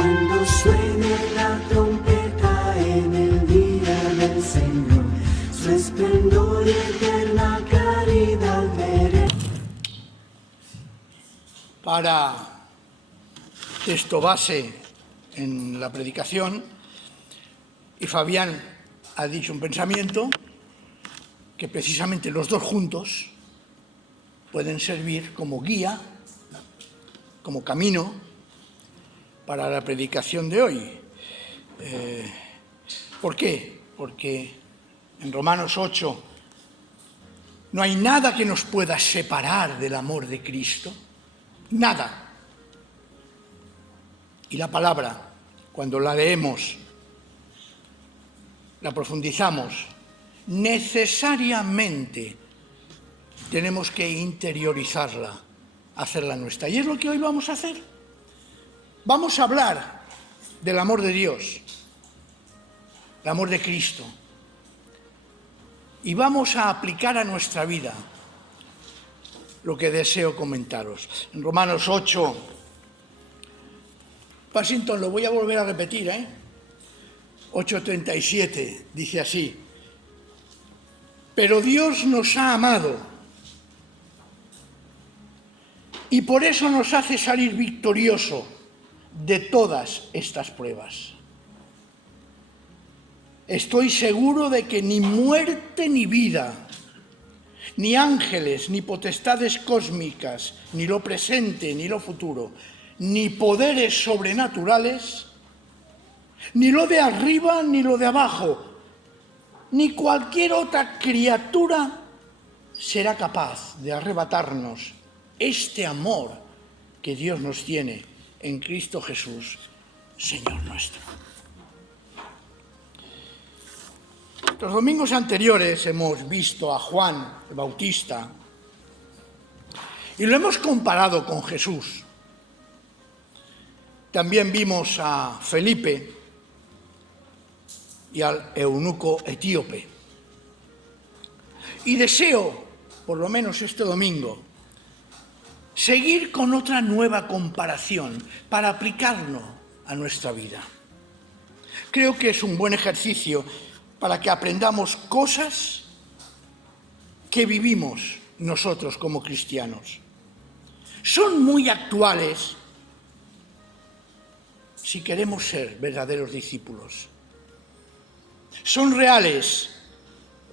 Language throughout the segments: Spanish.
Cuando suene la trompeta en el día del Señor, su esplendor y eterna caridad veré. Para texto base en la predicación, y Fabián ha dicho un pensamiento que precisamente los dos juntos pueden servir como guía, como camino para la predicación de hoy. ¿Por qué? Porque en Romanos 8 no hay nada que nos pueda separar del amor de Cristo, nada. Y la palabra, cuando la leemos, la profundizamos, necesariamente tenemos que interiorizarla, hacerla nuestra. Y es lo que hoy vamos a hacer. Vamos a hablar del amor de Dios, el amor de Cristo, y vamos a aplicar a nuestra vida lo que deseo comentaros. En Romanos 8, Washington, lo voy a volver a repetir, 8:37, dice así: pero Dios nos ha amado y por eso nos hace salir victorioso de todas estas pruebas. Estoy seguro de que ni muerte ni vida, ni ángeles, ni potestades cósmicas, ni lo presente, ni lo futuro, ni poderes sobrenaturales, ni lo de arriba, ni lo de abajo, ni cualquier otra criatura será capaz de arrebatarnos este amor que Dios nos tiene en Cristo Jesús, Señor nuestro. Los domingos anteriores hemos visto a Juan el Bautista y lo hemos comparado con Jesús. También vimos a Felipe y al eunuco etíope. Y deseo, por lo menos este domingo, seguir con otra nueva comparación para aplicarlo a nuestra vida. Creo que es un buen ejercicio para que aprendamos cosas que vivimos nosotros como cristianos. Son muy actuales si queremos ser verdaderos discípulos. Son reales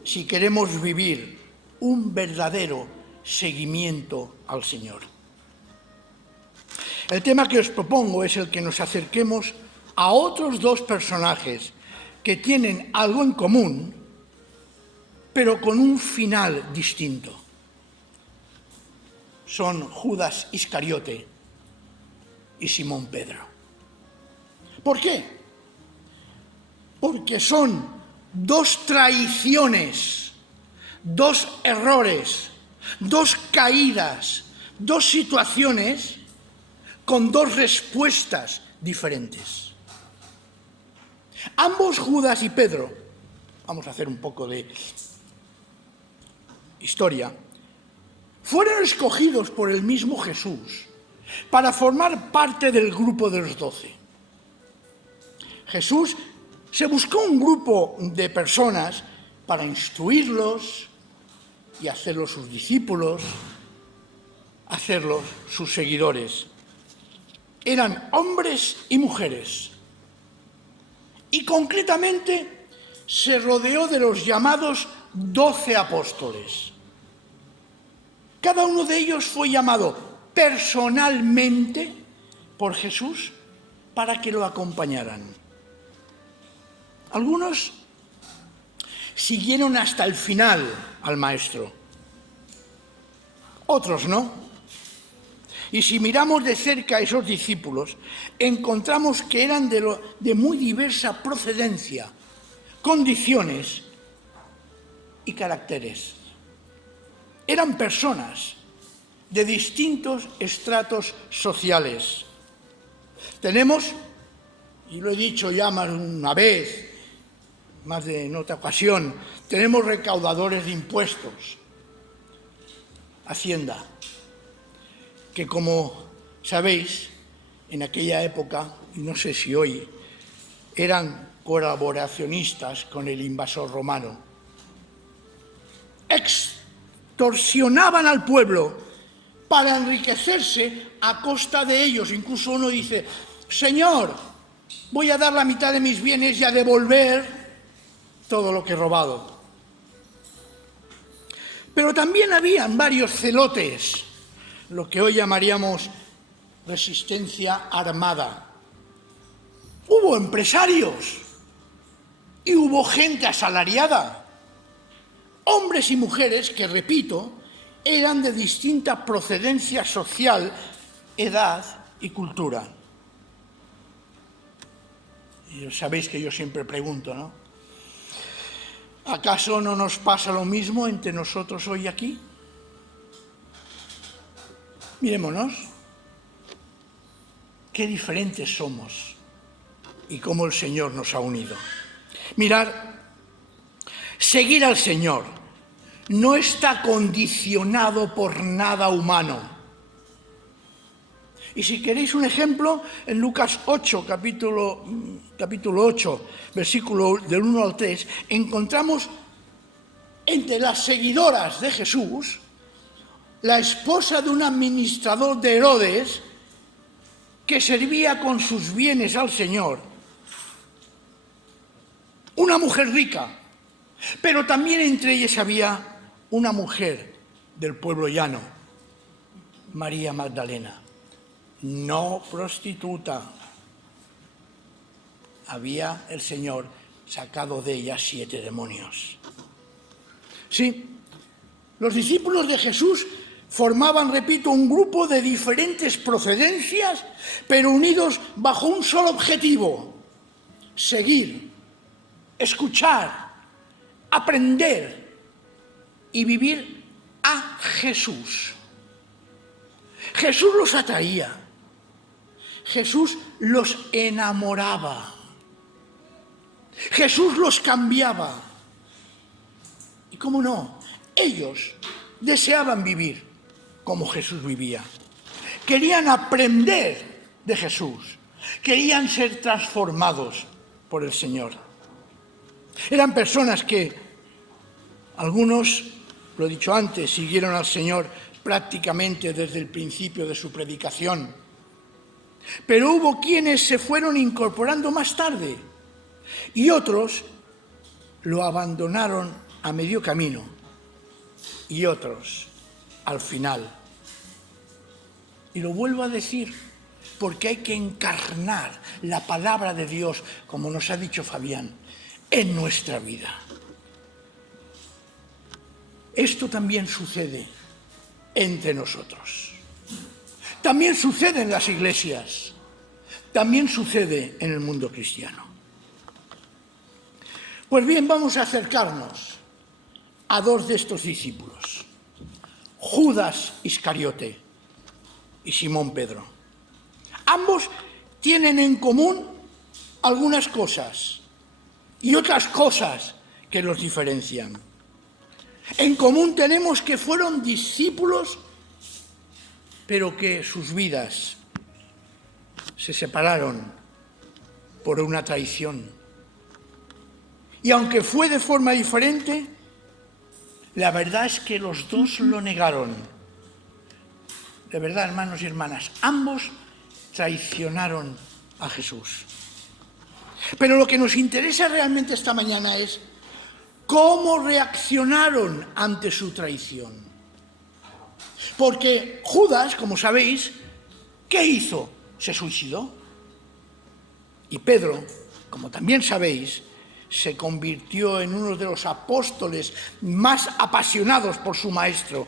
si queremos vivir un verdadero seguimiento al Señor. El tema que os propongo es el que nos acerquemos a otros dos personajes que tienen algo en común, pero con un final distinto. Son Judas Iscariote y Simón Pedro. ¿Por qué? Porque son dos traiciones, dos errores, dos caídas, dos situaciones con dos respuestas diferentes. Ambos, Judas y Pedro, vamos a hacer un poco de historia, fueron escogidos por el mismo Jesús para formar parte del grupo de los 12. Jesús se buscó un grupo de personas para instruirlos y hacerlos sus discípulos, hacerlos sus seguidores. Eran hombres y mujeres. Y concretamente se rodeó de los llamados 12 apóstoles. Cada uno de ellos fue llamado personalmente por Jesús para que lo acompañaran. Algunos siguieron hasta el final al Maestro, otros no. Y si miramos de cerca a esos discípulos, encontramos que eran de muy diversa procedencia, condiciones y caracteres. Eran personas de distintos estratos sociales. Tenemos, y lo he dicho ya más de una vez, más de en otra ocasión, tenemos recaudadores de impuestos, Hacienda, que como sabéis en aquella época, y no sé si hoy, eran colaboracionistas con el invasor romano. Extorsionaban al pueblo para enriquecerse a costa de ellos. Incluso uno dice: Señor, voy a dar la mitad de mis bienes y a devolver todo lo que he robado. Pero también habían varios celotes, lo que hoy llamaríamos resistencia armada. Hubo empresarios y hubo gente asalariada, hombres y mujeres que, repito, eran de distinta procedencia social, edad y cultura. Y sabéis que yo siempre pregunto, ¿no? ¿Acaso no nos pasa lo mismo entre nosotros hoy aquí? Mirémonos. Qué diferentes somos y cómo el Señor nos ha unido. Mirad, seguir al Señor no está condicionado por nada humano. Y si queréis un ejemplo, en Lucas 8, capítulo 8, versículo del 1 al 3, encontramos entre las seguidoras de Jesús la esposa de un administrador de Herodes que servía con sus bienes al Señor. Una mujer rica, pero también entre ellas había una mujer del pueblo llano, María Magdalena, no prostituta. Había el Señor sacado de ella 7 demonios. Sí, los discípulos de Jesús formaban, repito, un grupo de diferentes procedencias, pero unidos bajo un solo objetivo: seguir, escuchar, aprender y vivir a Jesús. Jesús los atraía, Jesús los enamoraba, Jesús los cambiaba. Y cómo no, ellos deseaban vivir como Jesús vivía. Querían aprender de Jesús, querían ser transformados por el Señor. Eran personas que, algunos, lo he dicho antes, siguieron al Señor prácticamente desde el principio de su predicación. Pero hubo quienes se fueron incorporando más tarde y otros lo abandonaron a medio camino y otros al final. Y lo vuelvo a decir porque hay que encarnar la palabra de Dios, como nos ha dicho Fabián, en nuestra vida. Esto también sucede entre nosotros. También sucede en las iglesias. También sucede en el mundo cristiano. Pues bien, vamos a acercarnos a 2 de estos discípulos: Judas Iscariote y Simón Pedro. Ambos tienen en común algunas cosas y otras cosas que los diferencian. En común tenemos que fueron discípulos, pero que sus vidas se separaron por una traición. Y aunque fue de forma diferente, la verdad es que los dos lo negaron. De verdad, hermanos y hermanas, ambos traicionaron a Jesús. Pero lo que nos interesa realmente esta mañana es cómo reaccionaron ante su traición. Porque Judas, como sabéis, ¿qué hizo? Se suicidó. Y Pedro, como también sabéis, se convirtió en uno de los apóstoles más apasionados por su maestro,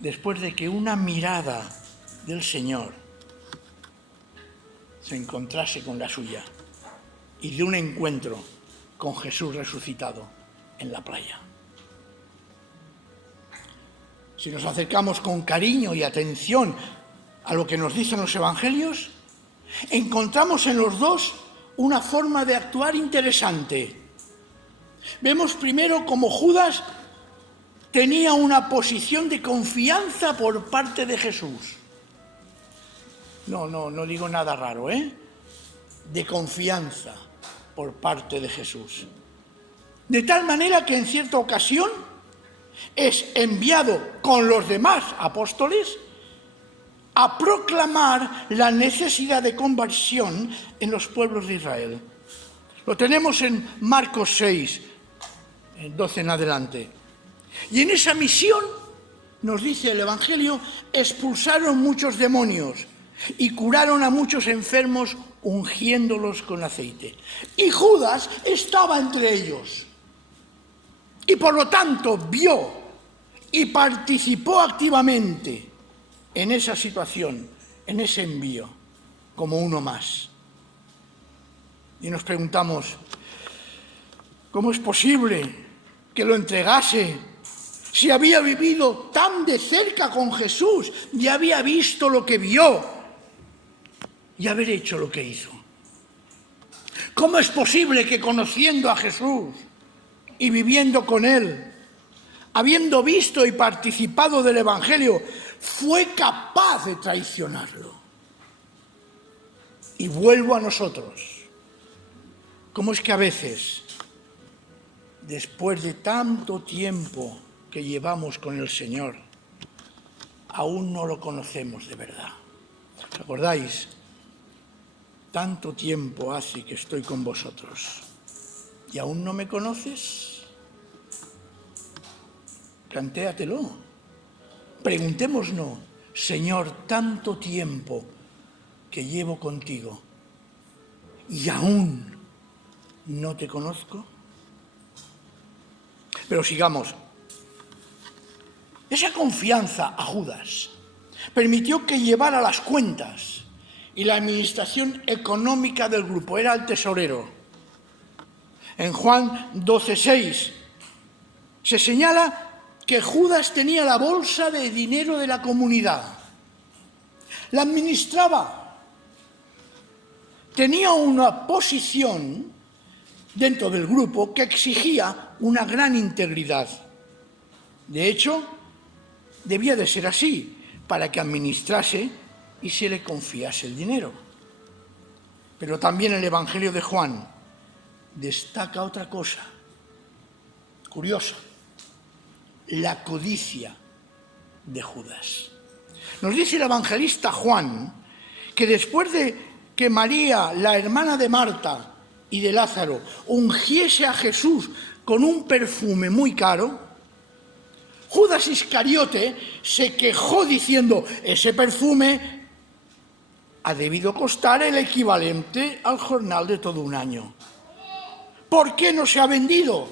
después de que una mirada del Señor se encontrase con la suya y de un encuentro con Jesús resucitado en la playa. Si nos acercamos con cariño y atención a lo que nos dicen los evangelios, encontramos en los dos una forma de actuar interesante. Vemos primero cómo Judas tenía una posición de confianza por parte de Jesús. no digo nada raro, ¿eh? De confianza por parte de Jesús. De tal manera que en cierta ocasión es enviado con los demás apóstoles a proclamar la necesidad de conversión en los pueblos de Israel. Lo tenemos en Marcos 6, 12 en adelante. Y en esa misión, nos dice el Evangelio, expulsaron muchos demonios y curaron a muchos enfermos ungiéndolos con aceite. Y Judas estaba entre ellos. Y por lo tanto vio y participó activamente en esa situación, en ese envío, como uno más. Y nos preguntamos, ¿cómo es posible que lo entregase si había vivido tan de cerca con Jesús y había visto lo que vio y haber hecho lo que hizo? ¿Cómo es posible que conociendo a Jesús y viviendo con Él, habiendo visto y participado del Evangelio, fue capaz de traicionarlo? Y vuelvo a nosotros. ¿Cómo es que a veces, después de tanto tiempo que llevamos con el Señor, aún no lo conocemos de verdad? ¿Os acordáis? Tanto tiempo hace que estoy con vosotros y aún no me conoces. Plantéatelo. Preguntémonos, Señor, tanto tiempo que llevo contigo y aún no te conozco. Pero sigamos. Esa confianza a Judas permitió que llevara las cuentas y la administración económica del grupo. Era el tesorero. En Juan 12:6 se señala que Judas tenía la bolsa de dinero de la comunidad. La administraba. Tenía una posición dentro del grupo que exigía una gran integridad. De hecho, debía de ser así para que administrase y se le confiase el dinero. Pero también el Evangelio de Juan destaca otra cosa curiosa: la codicia de Judas. Nos dice el evangelista Juan que después de que María, la hermana de Marta y de Lázaro, ungiese a Jesús con un perfume muy caro, Judas Iscariote se quejó diciendo: ese perfume ha debido costar el equivalente al jornal de todo un año. ¿Por qué no se ha vendido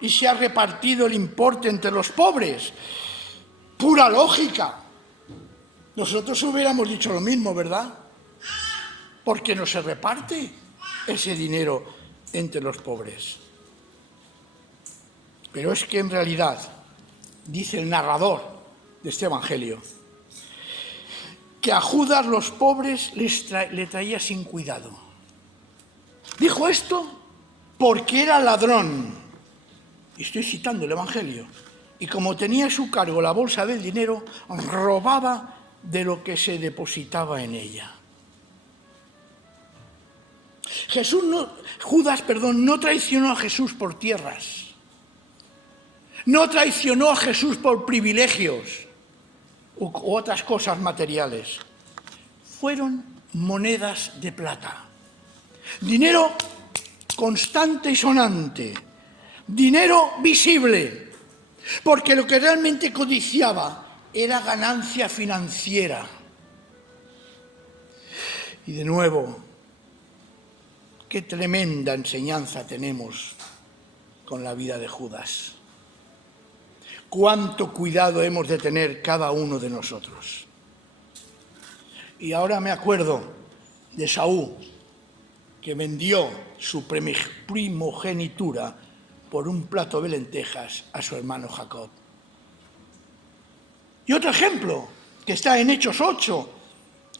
y se ha repartido el importe entre los pobres? Pura lógica. Nosotros hubiéramos dicho lo mismo, ¿verdad? ¿Por qué no se reparte ese dinero entre los pobres? Pero es que en realidad, dice el narrador de este evangelio, que a Judas los pobres le traía sin cuidado. Dijo esto porque era ladrón. Y estoy citando el evangelio. Y como tenía a su cargo la bolsa del dinero, robaba de lo que se depositaba en ella. Judas no traicionó a Jesús por tierras. No traicionó a Jesús por privilegios u otras cosas materiales. Fueron monedas de plata. Dinero constante y sonante. Dinero visible. Porque lo que realmente codiciaba era ganancia financiera. Y de nuevo, qué tremenda enseñanza tenemos con la vida de Judas. Cuánto cuidado hemos de tener cada uno de nosotros. Y ahora me acuerdo de Saúl, que vendió su primogenitura por un plato de lentejas a su hermano Jacob. Y otro ejemplo, que está en Hechos 8,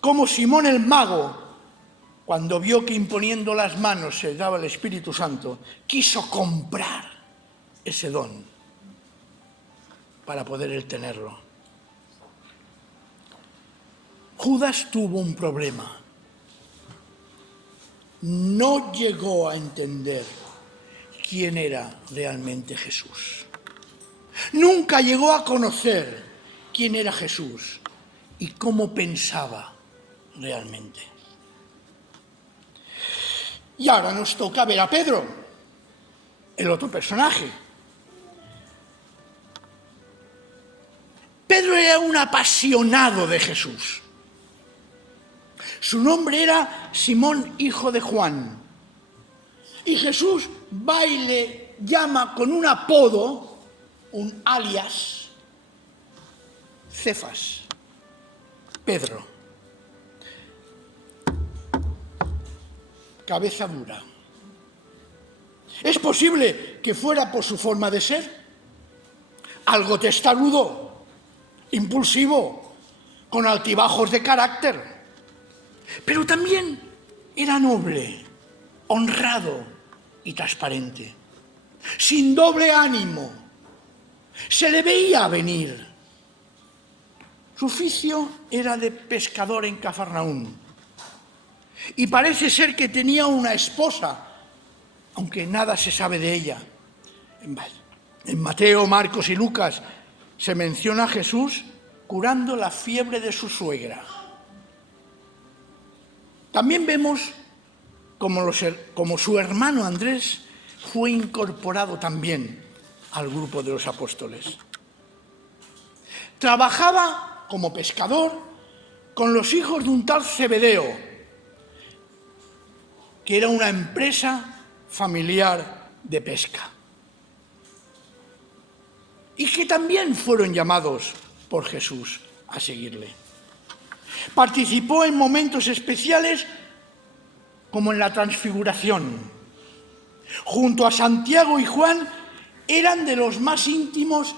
como Simón el mago, cuando vio que imponiendo las manos se daba el Espíritu Santo, quiso comprar ese don para poder él tenerlo. Judas tuvo un problema. No llegó a entender quién era realmente Jesús. Nunca llegó a conocer quién era Jesús y cómo pensaba realmente. Y ahora nos toca ver a Pedro, el otro personaje. Pedro era un apasionado de Jesús. Su nombre era Simón, hijo de Juan. Y Jesús va y le llama con un apodo, un alias, Cefas, Pedro. Cabeza dura. Es posible que fuera por su forma de ser, algo testarudo, impulsivo, con altibajos de carácter. Pero también era noble, honrado y transparente, sin doble ánimo. Se le veía venir. Su oficio era de pescador en Cafarnaún. Y parece ser que tenía una esposa, aunque nada se sabe de ella. En Mateo, Marcos y Lucas se menciona a Jesús curando la fiebre de su suegra. También vemos como su hermano Andrés fue incorporado también al grupo de los apóstoles. Trabajaba como pescador con los hijos de un tal Zebedeo, que era una empresa familiar de pesca, y que también fueron llamados por Jesús a seguirle. Participó en momentos especiales como en la Transfiguración. Junto a Santiago y Juan eran de los más íntimos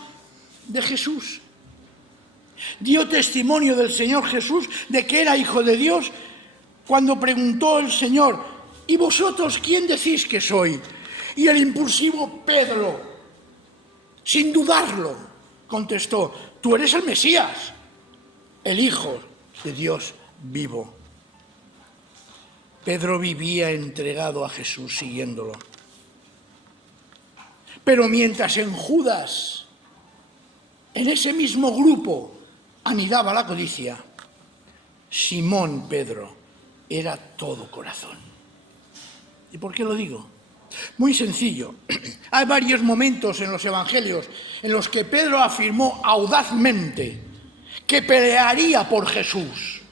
de Jesús. Dio testimonio del Señor Jesús de que era Hijo de Dios cuando preguntó el Señor: ¿y vosotros quién decís que soy? Y el impulsivo Pedro, sin dudarlo, contestó: tú eres el Mesías, el Hijo de Dios vivo. Pedro vivía entregado a Jesús, siguiéndolo. Pero mientras en Judas, en ese mismo grupo, anidaba la codicia, Simón Pedro era todo corazón. ¿Y por qué lo digo? Muy sencillo. Hay varios momentos en los evangelios en los que Pedro afirmó audazmente que pelearía por Jesús.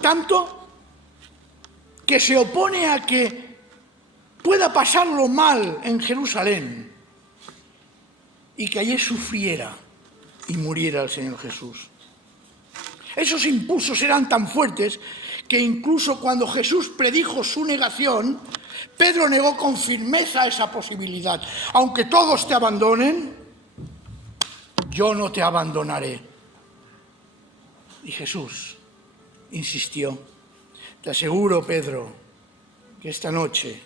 Tanto que se opone a que pueda pasarlo mal en Jerusalén y que allí sufriera y muriera el Señor Jesús. Esos impulsos eran tan fuertes que incluso cuando Jesús predijo su negación, Pedro negó con firmeza esa posibilidad. Aunque todos te abandonen, yo no te abandonaré. Y Jesús insistió: te aseguro, Pedro, que esta noche,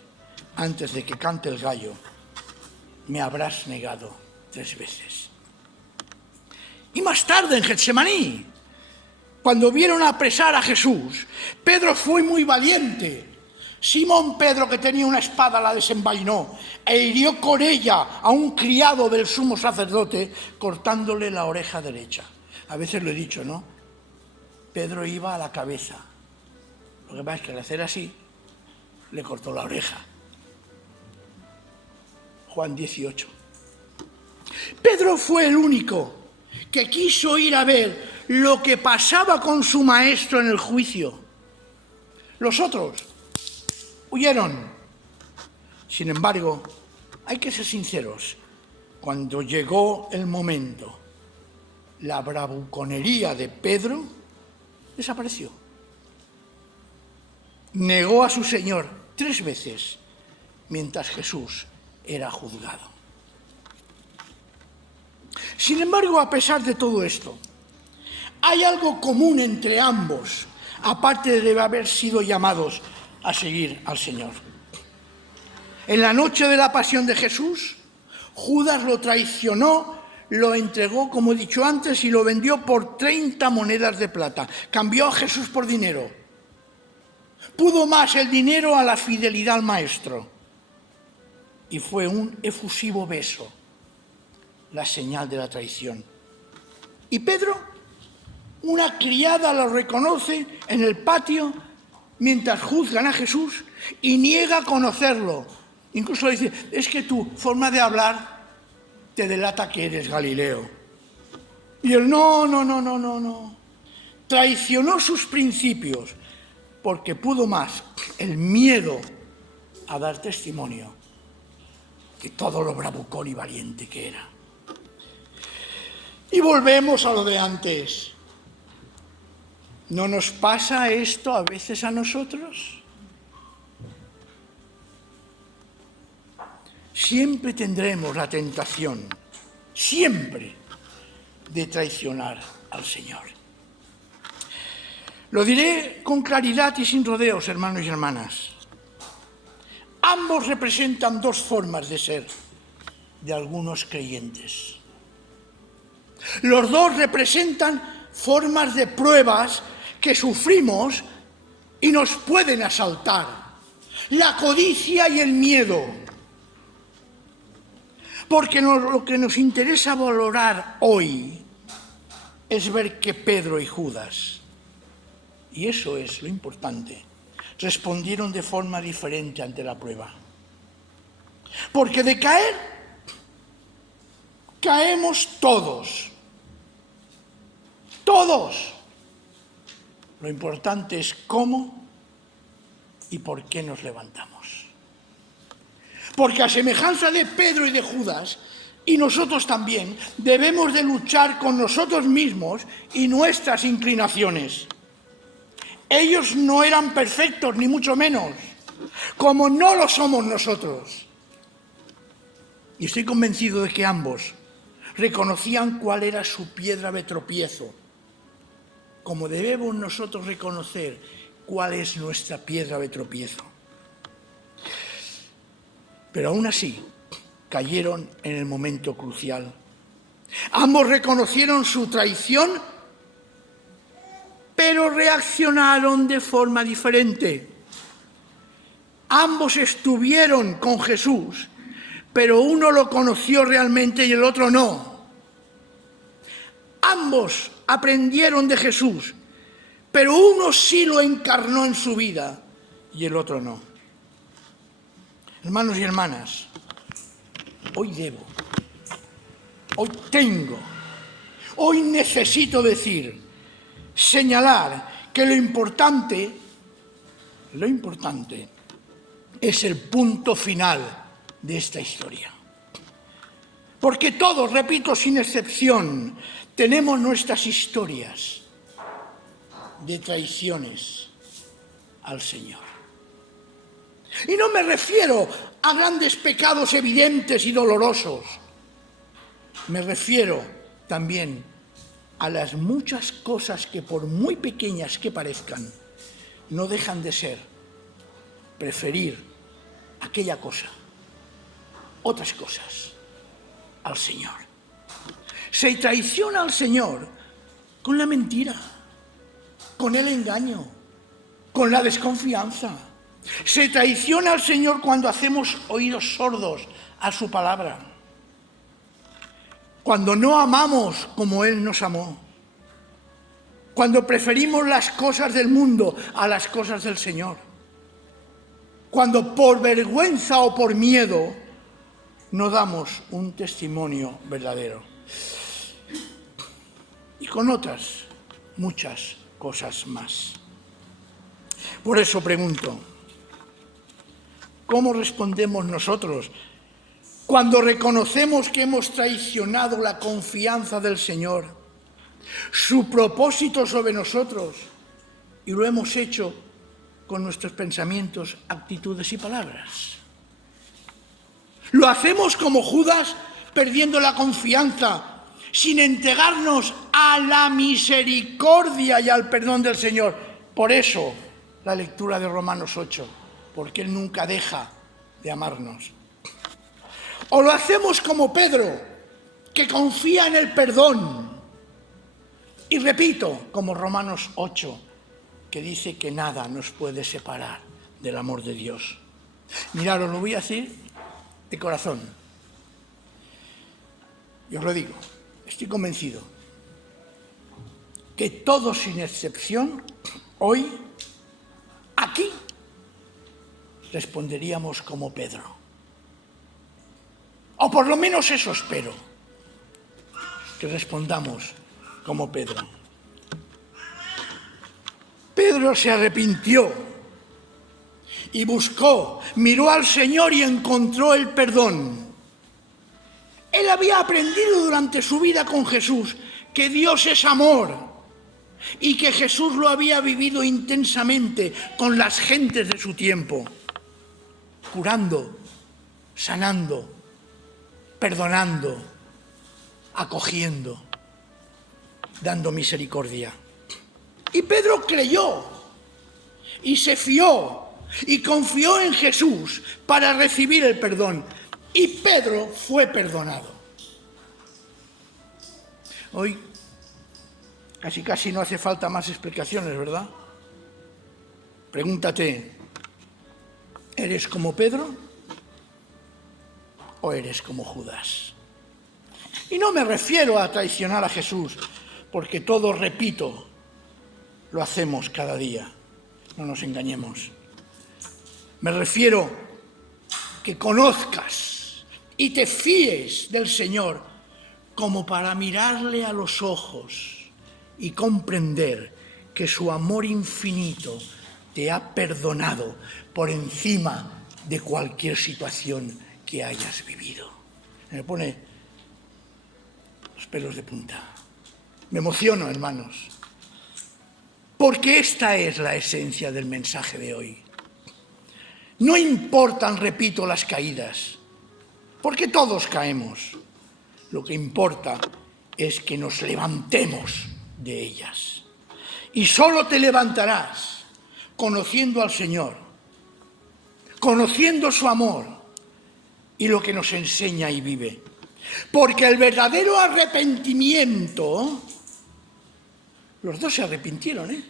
antes de que cante el gallo, me habrás negado 3 veces. Y más tarde en Getsemaní, cuando vieron apresar a Jesús, Pedro fue muy valiente. Simón Pedro, que tenía una espada, la desenvainó e hirió con ella a un criado del sumo sacerdote, cortándole la oreja derecha. A veces lo he dicho, ¿no? Pedro iba a la cabeza. Lo que pasa es que al hacer así, le cortó la oreja. Juan 18. Pedro fue el único que quiso ir a ver lo que pasaba con su maestro en el juicio. Los otros huyeron. Sin embargo, hay que ser sinceros. Cuando llegó el momento, la bravuconería de Pedro desapareció. Negó a su Señor 3 veces mientras Jesús era juzgado. Sin embargo, a pesar de todo esto, hay algo común entre ambos, aparte de haber sido llamados a seguir al Señor. En la noche de la pasión de Jesús, Judas lo traicionó lo entregó, como he dicho antes, y lo vendió por 30 monedas de plata. Cambió a Jesús por dinero. Pudo más el dinero a la fidelidad al maestro. Y fue un efusivo beso, la señal de la traición. Y Pedro, una criada lo reconoce en el patio mientras juzgan a Jesús y niega conocerlo. Incluso le dice, es que tu forma de hablar te delata que eres Galileo. Y él, no. Traicionó sus principios porque pudo más el miedo a dar testimonio que todo lo bravucón y valiente que era. Y volvemos a lo de antes. ¿No nos pasa esto a veces a nosotros? Siempre tendremos la tentación, siempre, de traicionar al Señor. Lo diré con claridad y sin rodeos, hermanos y hermanas. Ambos representan dos formas de ser de algunos creyentes. Los dos representan formas de pruebas que sufrimos y nos pueden asaltar. La codicia y el miedo. Porque lo que nos interesa valorar hoy es ver que Pedro y Judas, y eso es lo importante, respondieron de forma diferente ante la prueba. Porque de caer, caemos todos. Todos. Lo importante es cómo y por qué nos levantamos. Porque a semejanza de Pedro y de Judas, y nosotros también, debemos de luchar con nosotros mismos y nuestras inclinaciones. Ellos no eran perfectos, ni mucho menos, como no lo somos nosotros. Y estoy convencido de que ambos reconocían cuál era su piedra de tropiezo, como debemos nosotros reconocer cuál es nuestra piedra de tropiezo. Pero aún así, cayeron en el momento crucial. Ambos reconocieron su traición, pero reaccionaron de forma diferente. Ambos estuvieron con Jesús, pero uno lo conoció realmente y el otro no. Ambos aprendieron de Jesús, pero uno sí lo encarnó en su vida y el otro no. Hermanos y hermanas, hoy debo, hoy tengo, hoy necesito decir, señalar que lo importante es el punto final de esta historia. Porque todos, repito, sin excepción, tenemos nuestras historias de traiciones al Señor. Y no me refiero a grandes pecados evidentes y dolorosos. Me refiero también a las muchas cosas que, por muy pequeñas que parezcan, no dejan de ser preferir aquella cosa, otras cosas, al Señor. Se traiciona al Señor con la mentira, con el engaño, con la desconfianza. Se traiciona al Señor cuando hacemos oídos sordos a su palabra, cuando no amamos como Él nos amó, cuando preferimos las cosas del mundo a las cosas del Señor, cuando por vergüenza o por miedo no damos un testimonio verdadero. Y con otras muchas cosas más. Por eso pregunto, ¿cómo respondemos nosotros cuando reconocemos que hemos traicionado la confianza del Señor, su propósito sobre nosotros, y lo hemos hecho con nuestros pensamientos, actitudes y palabras? ¿Lo hacemos como Judas, perdiendo la confianza, sin entregarnos a la misericordia y al perdón del Señor? Por eso, la lectura de Romanos 8, porque Él nunca deja de amarnos. ¿O lo hacemos como Pedro, que confía en el perdón. Y repito, como Romanos 8, que dice que nada nos puede separar del amor de Dios. Mirad, os lo voy a decir de corazón. Y os lo digo, estoy convencido que todos sin excepción, hoy, aquí, responderíamos como Pedro. O por lo menos eso espero, que respondamos como Pedro. Pedro se arrepintió y buscó, miró al Señor y encontró el perdón. Él había aprendido durante su vida con Jesús que Dios es amor y que Jesús lo había vivido intensamente con las gentes de su tiempo, curando, sanando, perdonando, acogiendo, dando misericordia. Y Pedro creyó y se fió y confió en Jesús para recibir el perdón. Y Pedro fue perdonado. Hoy casi no hace falta más explicaciones, ¿verdad? Pregúntate, ¿eres como Pedro o eres como Judas? Y no me refiero a traicionar a Jesús, porque todos, repito, lo hacemos cada día, no nos engañemos. Me refiero que conozcas y te fíes del Señor como para mirarle a los ojos y comprender que su amor infinito te ha perdonado por encima de cualquier situación que hayas vivido. Me pone los pelos de punta. Me emociono, hermanos, porque esta es la esencia del mensaje de hoy. No importan, repito, las caídas, porque todos caemos. Lo que importa es que nos levantemos de ellas. Y solo te levantarás conociendo al Señor, conociendo su amor y lo que nos enseña y vive. Porque el verdadero arrepentimiento, los dos se arrepintieron,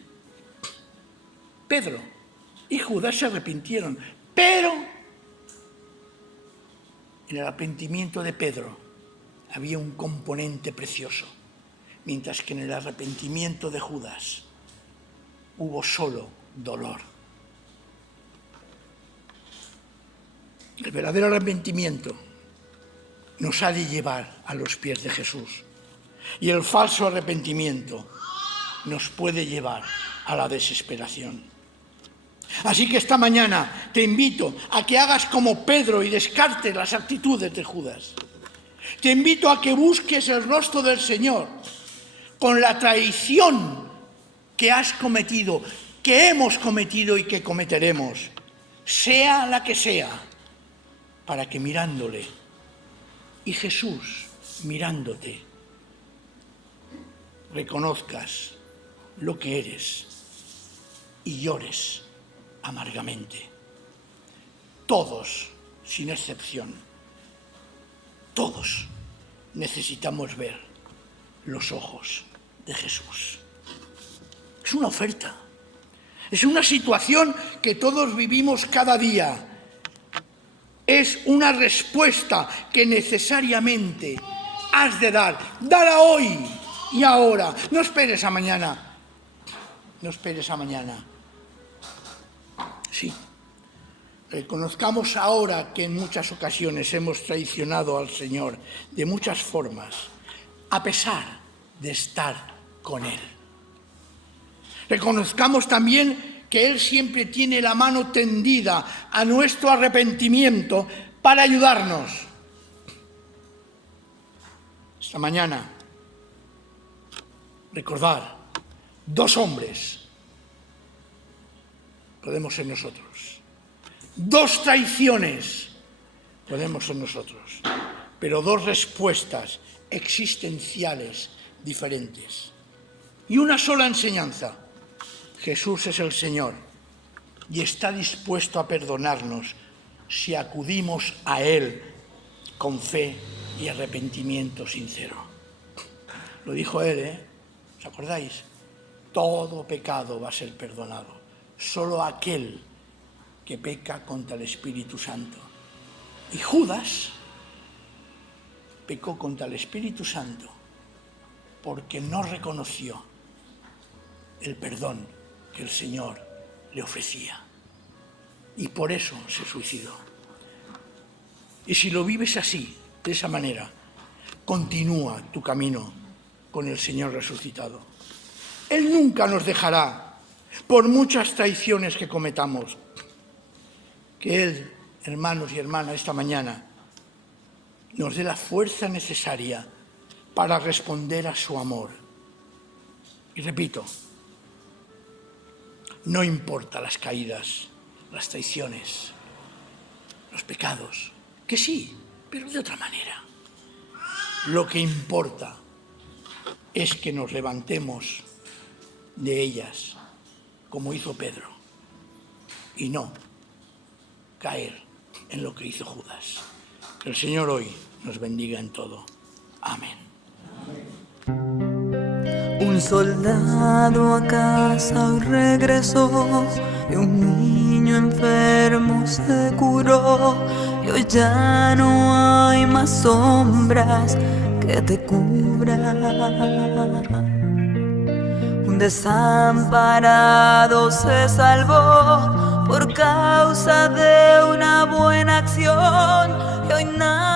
Pedro y Judas se arrepintieron, pero en el arrepentimiento de Pedro había un componente precioso, mientras que en el arrepentimiento de Judas hubo solo dolor. El verdadero arrepentimiento nos ha de llevar a los pies de Jesús, y el falso arrepentimiento nos puede llevar a la desesperación. Así que esta mañana te invito a que hagas como Pedro y descartes las actitudes de Judas. Te invito a que busques el rostro del Señor con la traición que has cometido, que hemos cometido y que cometeremos, sea la que sea, para que mirándole y Jesús mirándote, reconozcas lo que eres y llores amargamente. Todos, sin excepción, todos necesitamos ver los ojos de Jesús. Es una oferta, es una situación que todos vivimos cada día. Es una respuesta que necesariamente has de dar. Dala hoy y ahora. No esperes a mañana. No esperes a mañana. Sí. Reconozcamos ahora que en muchas ocasiones hemos traicionado al Señor de muchas formas, a pesar de estar con Él. Reconozcamos también que Él siempre tiene la mano tendida a nuestro arrepentimiento para ayudarnos. Esta mañana, recordar, 2 hombres podemos ser nosotros. 2 traiciones podemos ser nosotros, pero 2 respuestas existenciales diferentes. Y una sola enseñanza: Jesús es el Señor y está dispuesto a perdonarnos si acudimos a Él con fe y arrepentimiento sincero. Lo dijo él, ¿eh? ¿Os acordáis? Todo pecado va a ser perdonado. Solo aquel que peca contra el Espíritu Santo. Y Judas pecó contra el Espíritu Santo porque no reconoció el perdón que el Señor le ofrecía. Y por eso se suicidó. Y si lo vives así, de esa manera, continúa tu camino con el Señor resucitado. Él nunca nos dejará, por muchas traiciones que cometamos. Que Él, hermanos y hermanas, esta mañana nos dé la fuerza necesaria para responder a su amor. Y repito, no importa las caídas, las traiciones, los pecados, que sí, pero de otra manera. Lo que importa es que nos levantemos de ellas, como hizo Pedro, y no caer en lo que hizo Judas. Que el Señor hoy nos bendiga en todo. Amén. Un soldado a casa hoy regresó y un niño enfermo se curó. Y hoy ya no hay más sombras que te cubran. Un desamparado se salvó por causa de una buena acción. Y hoy nada